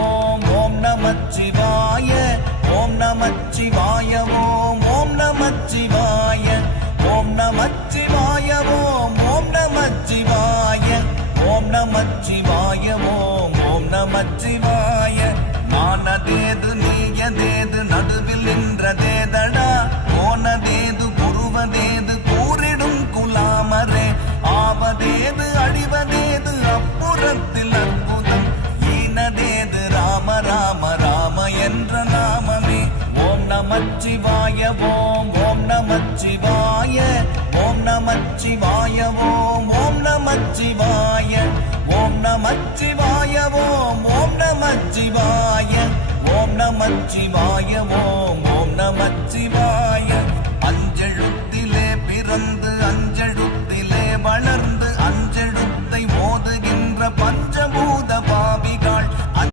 ஓம் ஓம் நமச்சிவாய ஓம் நமச்சிவாய ஓம் ஓம் நமச்சிவாய ஓம் நமச்சிவாய ஓம் ஓம் நமச்சிவாய ஓம் நமச்சிவாய ஓம் ஓம் நமச்சிவாய நானதேது நீயதேது நடுவில் நின்றதேதடா போனதேது புருவதேது கூறிடும் குலாமரே ஆவதேது அழிவதேது அப்புறத்தில் அற்புதம் ஈனதேது ராம ராம ராம என்ற நாமமே ஓம் நமச்சிவாய ஓம் ஓம் நமச்சிவாய ஓம் நமச்சிவாய ஓம் ஓம் நமச்சிவாய ஓம் நமச்சிவாய ஓம் ஓம் நமச்சிவாய ஓம் நமச்சிவாய ஓம் ஓம் நமச்சிவாய